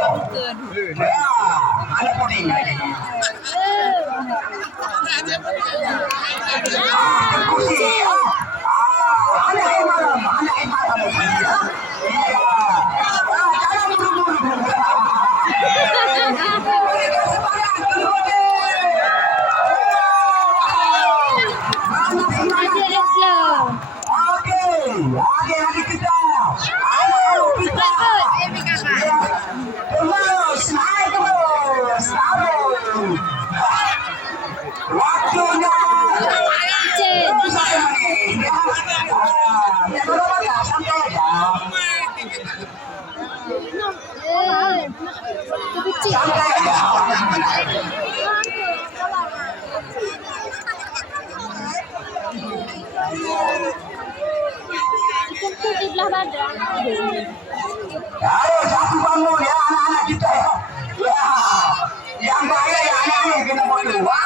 Ya, ada puding lagi. Kursi. Ada yang malam, ada yang malam. Iya. Jangan buru-buru. Berikan semangat dulu deh. Oke, lagi kita. Anak-anak kita. Terus, naik terus. Namun. Waktunya. Terus satu menit. Ya, berapa ya? Santai aja. Santai aja. Ayo satu bangun ya anak-anak kita ya. Ya, yang bahaya ya anak-anak kita berdua.